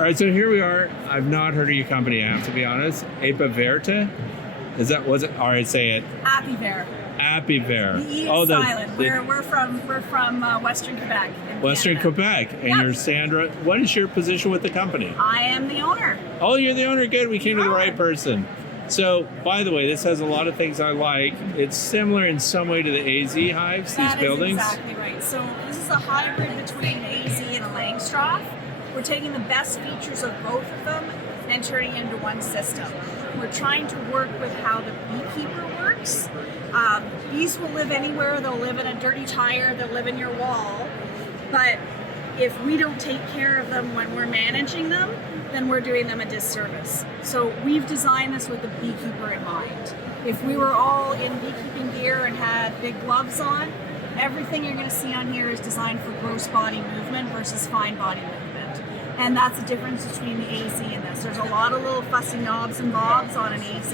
All right, so here we are. I've not heard of your company, I have to be honest. Apiverte? Was it? All right, say it. Apiverte. Apiverte. The E is silent. We're from Western Quebec. Western Quebec. And you're Sandra. What is your position with the company? I am the owner. Oh, you're the owner. Good. We came to the right person. So, by the way, this has a lot of things I like. It's similar in some way to the AZ hives, these buildings. That is exactly right. So this is a hybrid between an AZ and a Langstroth. We're taking the best features of both of them and turning it into one system. We're trying to work with how the beekeeper works. Bees will live anywhere. They'll live in a dirty tire. They'll live in your wall. But if we don't take care of them when we're managing them, then we're doing them a disservice. So we've designed this with the beekeeper in mind. If we were all in beekeeping gear and had big gloves on, everything you're going to see on here is designed for gross body movement versus fine body movement. And that's the difference between the AZ and this. There's a lot of little fussy knobs and bobs on an AZ,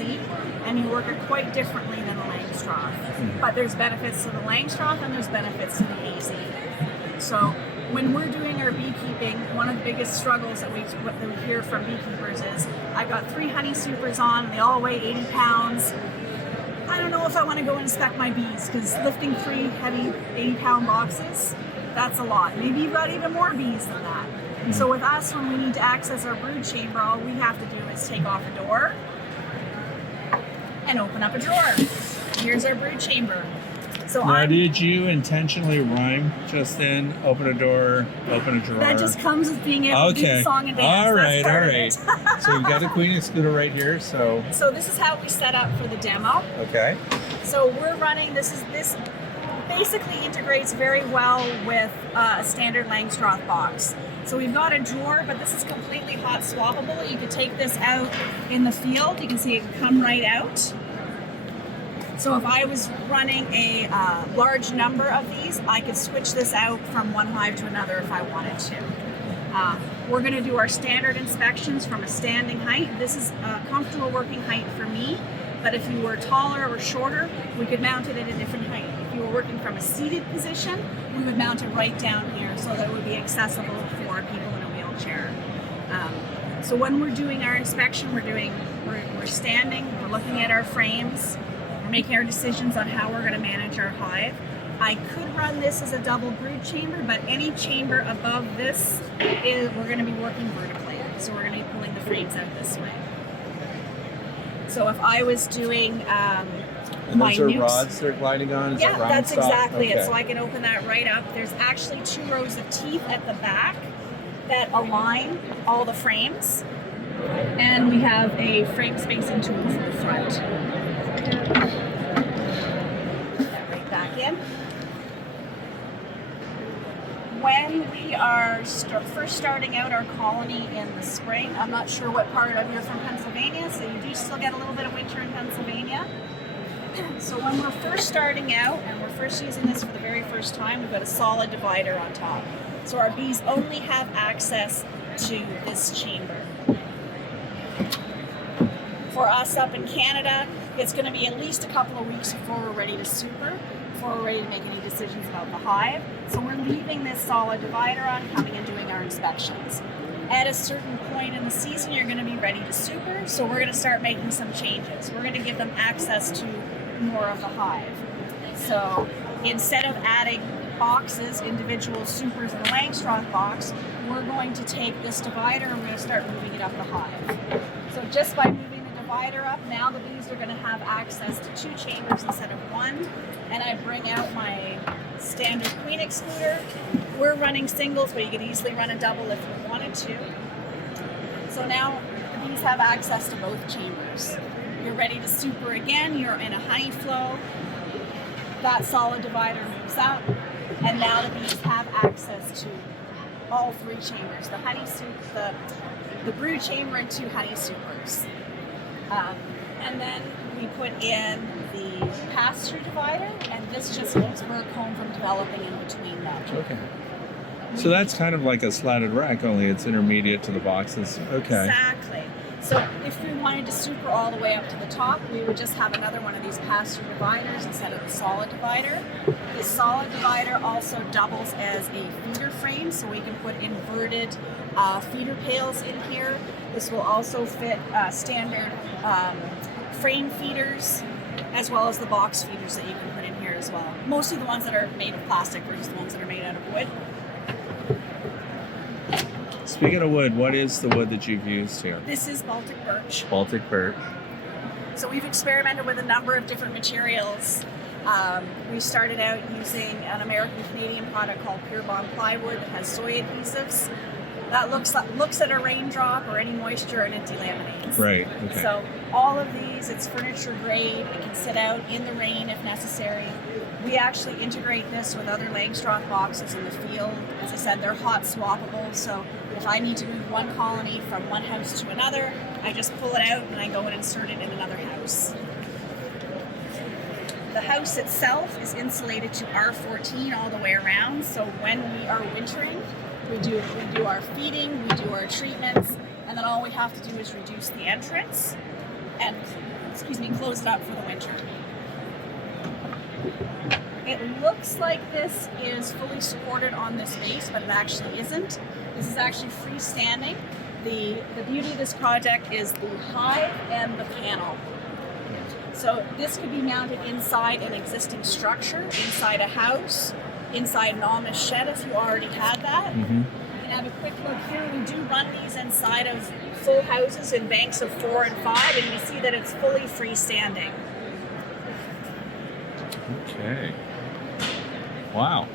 and you work it quite differently than the Langstroth. But there's benefits to the Langstroth and there's benefits to the AZ. So when we're doing our beekeeping, one of the biggest struggles that we hear from beekeepers is, I've got 3 honey supers on, and they all weigh 80 pounds. I don't know if I want to go inspect my bees, because lifting 3 heavy 80-pound boxes, that's a lot. Maybe you've got even more bees than that. And so with us, when we need to access our brood chamber, all we have to do is take off a door and open up a drawer. Here's our brood chamber. So now, did you intentionally rhyme just then? Open a door, open a drawer. That just comes with being able to do the song and dance. All right. So you've got the queen excluder right here. So this is how we set up for the demo. Okay. So we're running. This basically integrates very well with a standard Langstroth box. So we've got a drawer, but this is completely hot swappable. You could take this out in the field. You can see it can come right out. So if I was running a large number of these, I could switch this out from one hive to another if I wanted to. We're going to do our standard inspections from a standing height. This is a comfortable working height for me, but if you were taller or shorter, we could mount it at a different height. If you were working from a seated position, we would mount it right down here so that it would be accessible for people in a wheelchair. So when we're doing our inspection, we're standing, we're looking at our frames, we're making our decisions on how we're going to manage our hive. I could run this as a double brood chamber, but any chamber above this we're going to be working vertically. So we're going to be pulling the frames out this way. So if I was doing and those are rods they're gliding on? Is that round that's stop? Exactly it. So I can open that right up. There's actually 2 rows of teeth at the back that align all the frames. And we have a frame spacing tool for the front. Put that right back in. When we are first starting out our colony in the spring, I'm not sure what part of you're from Pennsylvania, so you do still get a little bit of winter in Pennsylvania. So when we're first starting out and we're first using this for the very first time, we've got a solid divider on top. So our bees only have access to this chamber. For us up in Canada, it's going to be at least a couple of weeks before we're ready to super, before we're ready to make any decisions about the hive. So we're leaving this solid divider on, coming and doing our inspections. At a certain point in the season, you're going to be ready to super, so we're going to start making some changes. We're going to give them access to more of the hive. So instead of adding boxes, individual supers in the Langstroth box, we're going to take this divider and we're going to start moving it up the hive. So just by moving the divider up, now the bees are going to have access to 2 chambers instead of 1. And I bring out my standard queen excluder. We're running singles, but you could easily run a double if you wanted to. So now the bees have access to both chambers. You're ready to super again, you're in a honey flow. That solid divider moves up, and now the bees have access to all 3 chambers, the honey soup, the brood chamber, and 2 honey supers. And then we put in the pass-through divider, and this just looks for a comb from developing in between them. Okay. So that's kind of like a slatted rack, only it's intermediate to the boxes. Okay. Exactly. So if we wanted to super all the way up to the top, we would just have another one of these pass-through dividers instead of the solid divider. The solid divider also doubles as a feeder frame, so we can put inverted feeder pails in here. This will also fit standard frame feeders, as well as the box feeders that you can put in here as well. Mostly the ones that are made of plastic versus the ones that are made out of wood. Speaking of wood, what is the wood that you've used here? This is Baltic birch. Baltic birch. So we've experimented with a number of different materials. We started out using an American-Canadian product called Pure Bond plywood that has soy adhesives. That looks at a raindrop or any moisture and it delaminates. Right. Okay. So all of these, it's furniture grade. It can sit out in the rain if necessary. We actually integrate this with other Langstroth boxes in the field. As I said, they're hot swappable. So if I need to move one colony from one house to another, I just pull it out and I go and insert it in another house. The house itself is insulated to R14 all the way around. So when we are wintering, we do our feeding, we do our treatments, and then all we have to do is reduce the entrance and, close it up for the winter. It looks like this is fully supported on this base, but it actually isn't. This is actually freestanding. The beauty of this project is the hive and the panel. So this could be mounted inside an existing structure, inside a house, inside an Amish shed if you already had that. Mm-hmm. You can have a quick look here. We do run these inside of full houses in banks of 4 and 5, and you see that it's fully freestanding. Okay. Wow.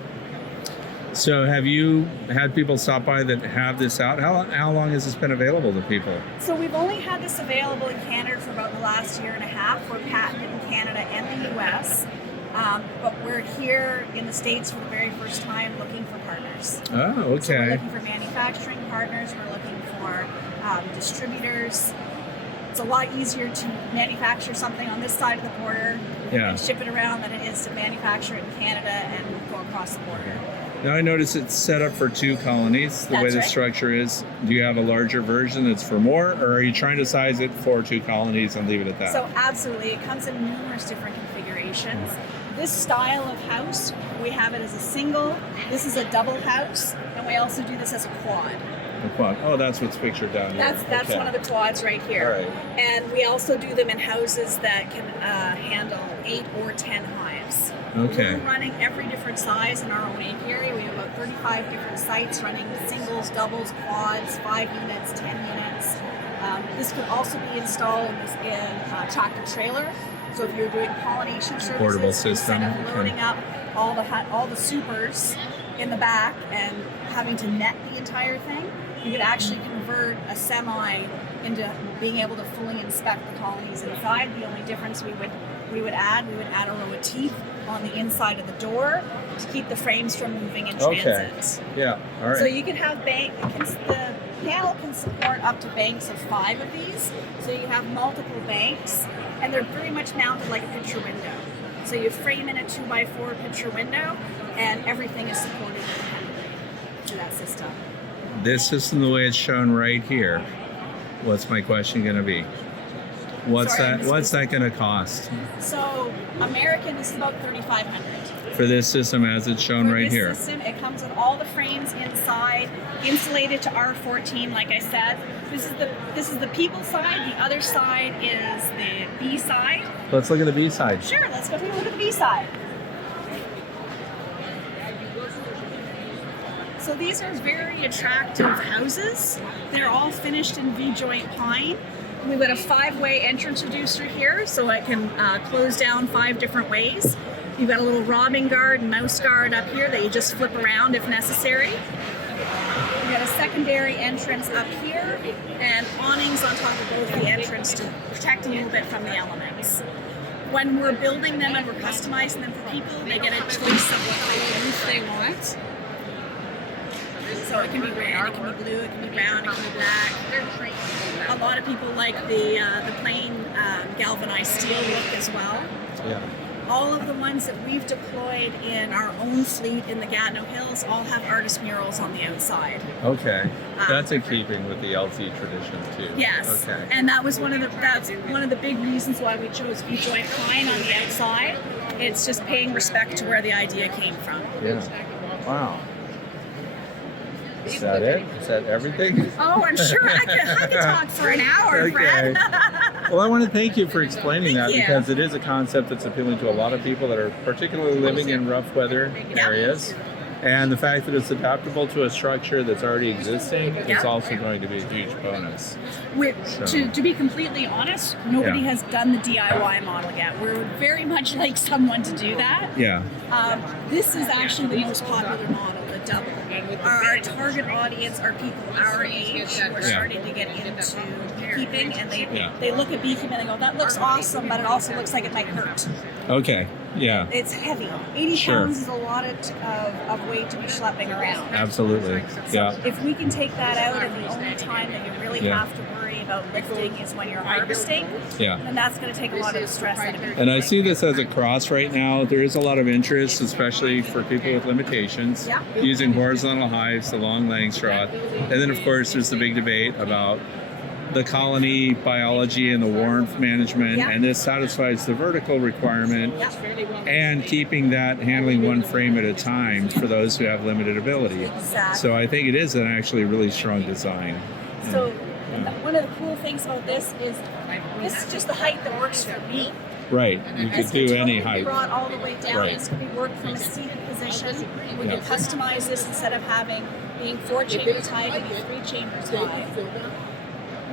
So have you had people stop by that have this out? How long has this been available to people? So we've only had this available in Canada for about the last year and a half. We're patented in Canada and the US. But we're here in the States for the very first time looking for partners. Oh, okay. So we're looking for manufacturing partners. We're looking for distributors. It's a lot easier to manufacture something on this side of the border and ship it around than it is to manufacture it in Canada and go across the border. Now I notice it's set up for 2 colonies, the way the structure is. Do you have a larger version that's for more, or are you trying to size it for 2 colonies and leave it at that? So absolutely, it comes in numerous different configurations. This style of house, we have it as a single, this is a double house, and we also do this as a quad. A quad. Oh, that's what's pictured down here. That's one of the quads right here. All right. And we also do them in houses that can handle 8 or 10 hives. Okay. We're running every different size in our own apiary. We have about 35 different sites running singles, doubles, quads, 5 units, 10 units. This could also be installed in tractor trailer. So if you're doing pollination services, portable system. Instead of loading up all the supers in the back and having to net the entire thing, you could actually convert a semi into being able to fully inspect the colonies inside. The only difference we would add a row of teeth on the inside of the door to keep the frames from moving in transit. Yeah. All right. So you can have the panel can support up to banks of 5 of these. So you have multiple banks, and they're very much mounted like a picture window. So you frame in a 2x4 picture window, and everything is supported independently through that system. This system, the way it's shown right here, what's my question going to be? What's that going to cost? So American is about $3,500. For this system as it's shown right here. For this system, it comes with all the frames inside, insulated to R14, like I said. This is the people side. The other side is the B side. Let's look at the B side. Sure, let's go take a look at the B side. So these are very attractive houses. They're all finished in V-joint pine. We've got a 5-way entrance reducer here, so it can close down 5 different ways. You've got a little robbing guard and mouse guard up here that you just flip around if necessary. We've got a secondary entrance up here and awnings on top of both the entrance to protect a little bit from the elements. When we're building them and we're customizing them for people, they get a choice of what kind of roof they want. So it can be red, it can be blue, it can be brown, it can be black. A lot of people like the plain galvanized steel look as well. Yeah. All of the ones that we've deployed in our own fleet in the Gatineau Hills all have artist murals on the outside. Okay, that's in keeping with the LT tradition too. Yes. Okay. And that's one of the big reasons why we chose V-joint pine on the outside. It's just paying respect to where the idea came from. Yeah. Wow. Is that it? Is that everything? Oh, I'm sure I could talk for an hour, Okay. Fred. Well, I want to thank you for explaining that Thank you. because it is a concept that's appealing to a lot of people that are particularly living in rough weather areas. And the fact that it's adaptable to a structure that's already existing is Yeah. also going to be a huge bonus. To be completely honest, nobody Yeah. has done the DIY model yet. We're very much like someone to do that. Yeah. This is actually the most popular model, the double. Our target audience are people our age who are starting to get into beekeeping, and they look at beekeeping and they go, that looks awesome, but it also looks like it might hurt. Okay. Yeah. It's heavy. 80 Sure. pounds is a lot of weight to be schlepping around. Absolutely. So Yeah. if we can take that out, and the only time that you really have to worry about lifting is when you're harvesting, Yeah. then that's going to take a lot of the stress out of it. And I see this as a cross right now. There is a lot of interest, especially for people with limitations, using horizontal hives, the long Langstroth. And then, of course, there's the big debate about the colony biology and the warmth management. And this satisfies the vertical requirement and keeping that handling one frame at a time for those who have limited ability. Exactly. So I think it is an actually really strong design. So one of the cool things about this is just the height that works for me. Right. You could do any height. Brought all the way down. Right. This can be worked from a seated position. We can customize this instead of being 4 chambers high, it can be 3 chambers high.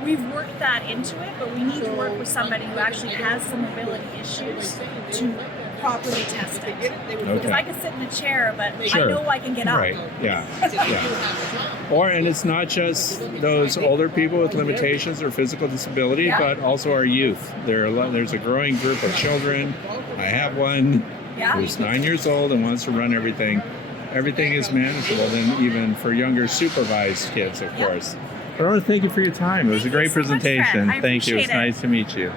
We've worked that into it, but we need to work with somebody who actually has some mobility issues to properly test it. Because I can sit in a chair, but I know I can get up. Right. Yeah. And it's not just those older people with limitations or physical disability, but also our youth. There's a growing group of children. I have one who's 9 years old and wants to run everything. Everything is manageable, then even for younger supervised kids, of course. But I want to thank you for your time. It was a great presentation. Fred. I Thank you. It was appreciate it. nice to meet you.